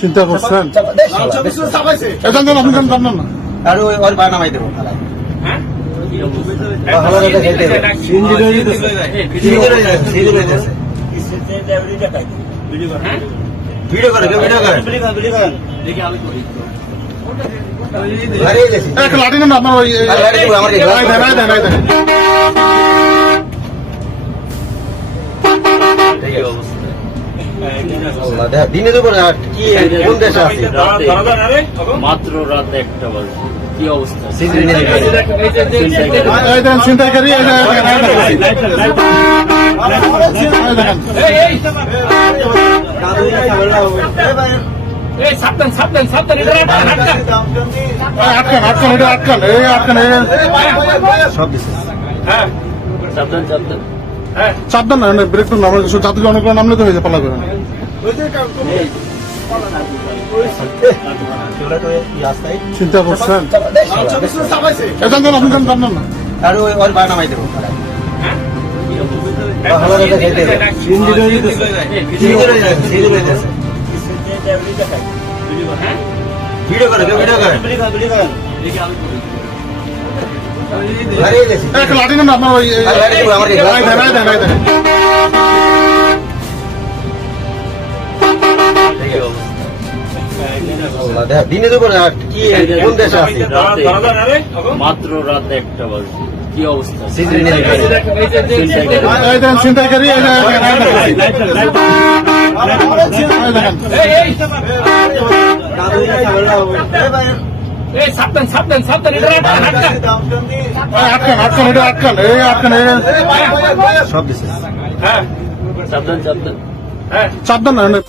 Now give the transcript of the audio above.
চিন্তা করছেন আপনি জানেন না আর ওর বা নামাই দেবো ভিডিও করে লাঠি নেন আপনার ওই দিনে দুপুরে কি কোন দেশে আছে মাত্র রাত 1টা বাজে কি অবস্থা ছিনতাইকারী সাবধান সাবধান সাবধান আটকান সব দিচ্ছে হ্যাঁ সাবধান সাবধান সাবধান না ব্রেক তো নামলে যাত্রী অনেক নামলে তো হয়েছে পালা করে চিন্তা করছেন আপনি জানেন না আর ওর বা নামাই দেবো ভিডিও করে লাঠি নেন আপনার ওই দিনে দুপুরে কি কোন দেশে আছে মাত্র রাত 1টা বাজে কি অবস্থা ছিনতাইকারী সাবধান সাবধান সাবধান আটকান সব দিচ্ছে হ্যাঁ সাবধান সাবধান সাবধান না